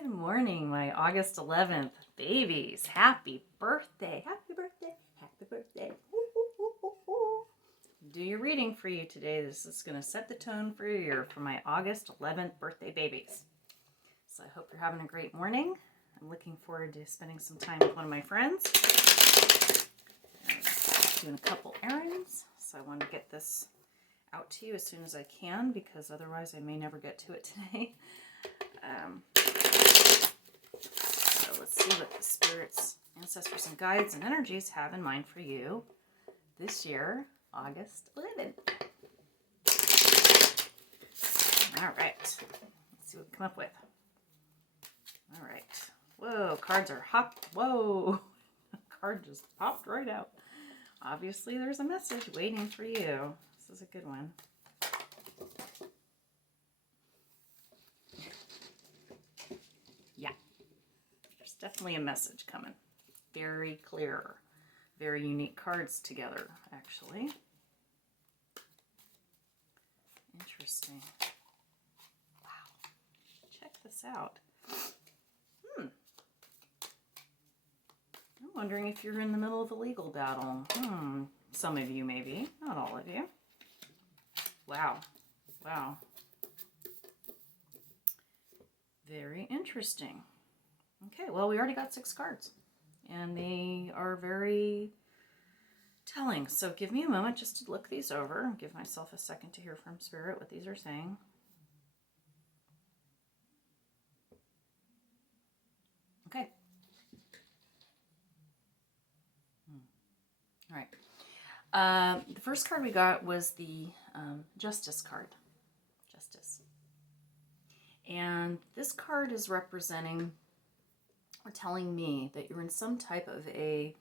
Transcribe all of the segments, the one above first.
Good morning, my August 11th babies. Happy birthday. Happy birthday. Happy birthday. Do your reading for you today. This is going to set the tone for your year for my August 11th birthday babies. So I hope you're having a great morning. I'm looking forward to spending some time with one of my friends. Doing a couple errands. So I want to get this out to you as soon as I can because otherwise I may never get to it today. So let's see what the spirits, ancestors, and guides and energies have in mind for you this year, August 11th. All right, let's see what we come up with. All right. Whoa, cards are hot. Whoa, card just popped right out. Obviously, there's a message waiting for you. This is a good one. Yeah, there's definitely a message coming. Very clear. Very unique cards together, actually. Interesting. Wow. Check this out. I'm wondering if you're in the middle of a legal battle. Some of you maybe, not all of you. Wow. Wow. Very interesting. Okay, well, we already got 6 cards. And they are very telling. So give me a moment just to look these over. Give myself a second to hear from Spirit what these are saying. Okay. All right. The first card we got was the Justice card. Justice. And this card is representing or telling me that you're in some type of a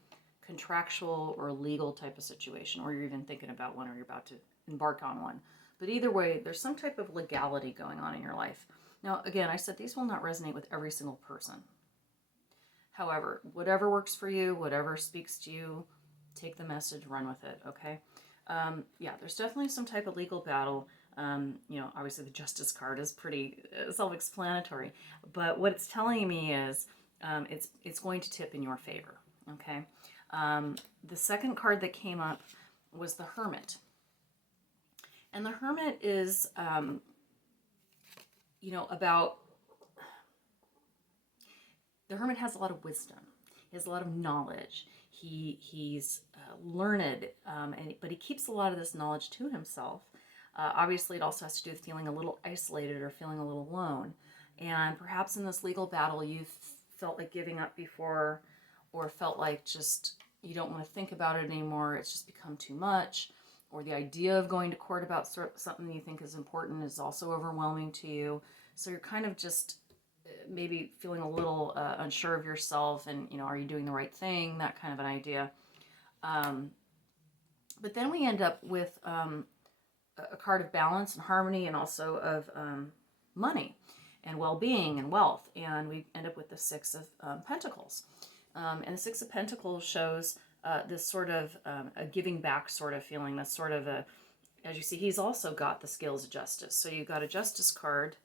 contractual or legal type of situation, or you're even thinking about one or you're about to embark on one. But either way, there's some type of legality going on in your life. Now, again, I said these will not resonate with every single person. However, whatever works for you, whatever speaks to you, take the message, run with it, okay? Yeah, there's definitely some type of legal battle. Obviously the Justice card is pretty self-explanatory, but what it's telling me is it's going to tip in your favor, okay? The second card that came up was the Hermit. And the Hermit is, about... The Hermit has a lot of wisdom. He has a lot of knowledge. He's learned, but he keeps a lot of this knowledge to himself. Obviously, it also has to do with feeling a little isolated or feeling a little alone. And perhaps in this legal battle, you've felt like giving up before, or felt like just you don't want to think about it anymore. It's just become too much. Or the idea of going to court about something you think is important is also overwhelming to you. So you're kind of just maybe feeling a little unsure of yourself and, are you doing the right thing? That kind of an idea. But then we end up with a card of balance and harmony and also of money and well-being and wealth. And we end up with the 6 of Pentacles. And the 6 of Pentacles shows this sort of a giving back sort of feeling. That's sort of as you see, he's also got the scales of justice. So you've got a Justice card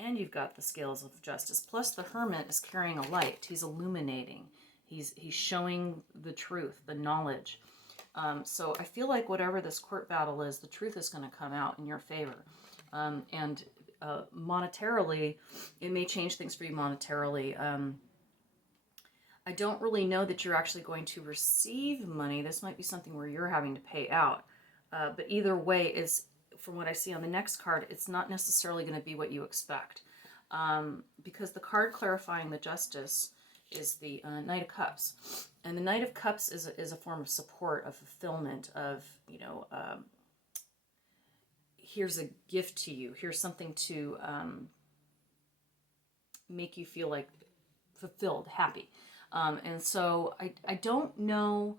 and you've got the scales of justice. Plus the Hermit is carrying a light. He's illuminating. He's showing the truth, the knowledge. So I feel like whatever this court battle is, the truth is going to come out in your favor. And monetarily, it may change things for you monetarily. I don't really know that you're actually going to receive money. This might be something where you're having to pay out. But either way, from what I see on the next card, it's not necessarily going to be what you expect. Because the card clarifying the Justice is the Knight of Cups. And the Knight of Cups is a form of support, of fulfillment, of, here's a gift to you. Here's something to make you feel like fulfilled, happy. And so I don't know...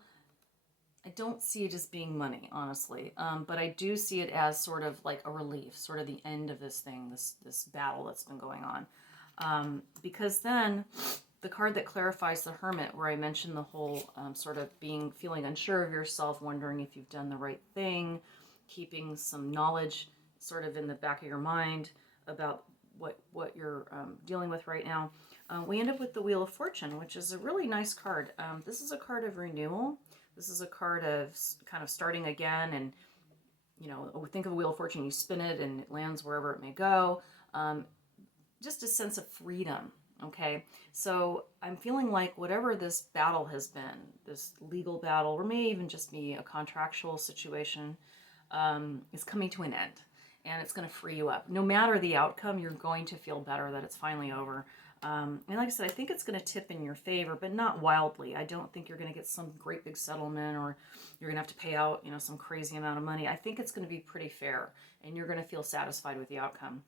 I don't see it as being money, honestly, but I do see it as sort of like a relief, sort of the end of this thing, this battle that's been going on. Because then the card that clarifies the Hermit, where I mentioned the whole sort of feeling unsure of yourself, wondering if you've done the right thing, keeping some knowledge sort of in the back of your mind about what you're dealing with right now. We end up with the Wheel of Fortune, which is a really nice card. This is a card of renewal. This is a card of kind of starting again, and think of a Wheel of Fortune. You spin it, and it lands wherever it may go. Just a sense of freedom. Okay, so I'm feeling like whatever this battle has been, this legal battle, or may even just be a contractual situation, is coming to an end. And it's going to free you up. No matter the outcome, you're going to feel better that it's finally over. And like I said, I think it's going to tip in your favor, but not wildly. I don't think you're going to get some great big settlement, or you're going to have to pay out, some crazy amount of money. I think it's going to be pretty fair, and you're going to feel satisfied with the outcome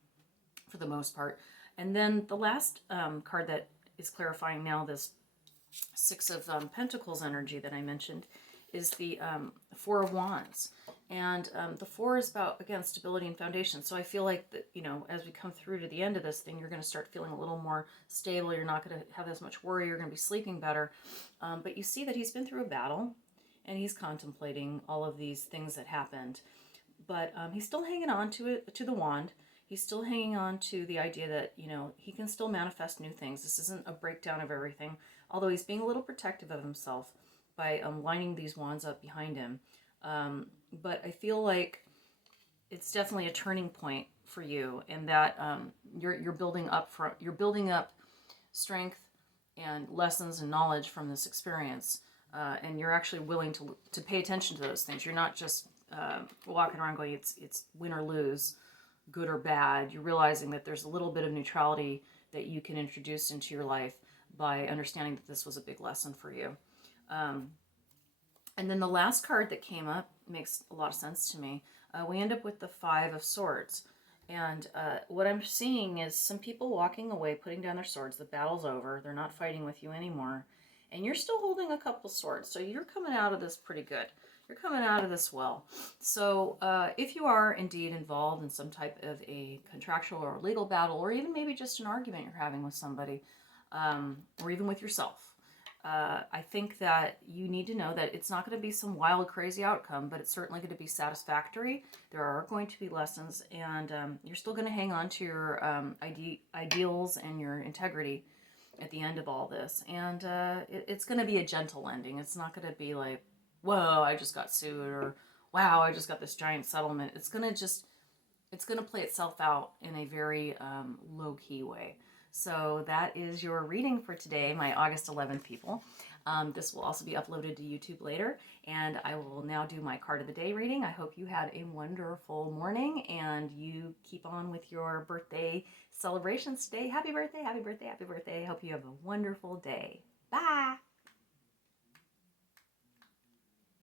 for the most part. And then the last card that is clarifying now, this Six of Pentacles energy that I mentioned, is the Four of Wands. And the four is about, again, stability and foundation. So I feel like that, as we come through to the end of this thing, you're going to start feeling a little more stable. You're not going to have as much worry. You're going to be sleeping better. But you see that he's been through a battle, and he's contemplating all of these things that happened. But he's still hanging on to the wand. He's still hanging on to the idea that, he can still manifest new things. This isn't a breakdown of everything, although he's being a little protective of himself by lining these wands up behind him. But I feel like it's definitely a turning point for you, in that you're building up strength and lessons and knowledge from this experience, and you're actually willing to pay attention to those things. You're not just walking around going, it's win or lose, good or bad. You're realizing that there's a little bit of neutrality that you can introduce into your life by understanding that this was a big lesson for you. And then the last card that came up makes a lot of sense to me. We end up with the Five of Swords. And what I'm seeing is some people walking away, putting down their swords. The battle's over. They're not fighting with you anymore. And you're still holding a couple swords. So you're coming out of this pretty good. You're coming out of this well. So if you are indeed involved in some type of a contractual or legal battle, or even maybe just an argument you're having with somebody, or even with yourself, I think that you need to know that it's not going to be some wild, crazy outcome, but it's certainly going to be satisfactory. There are going to be lessons, and you're still going to hang on to your ideals and your integrity at the end of all this. And it's going to be a gentle ending. It's not going to be like, whoa, I just got sued, or wow, I just got this giant settlement. It's going to play itself out in a very low-key way. So that is your reading for today, my August 11th people. This will also be uploaded to YouTube later, and I will now do my card of the day reading. I hope you had a wonderful morning, and you keep on with your birthday celebrations today. Happy birthday, happy birthday, happy birthday. I hope you have a wonderful day. Bye!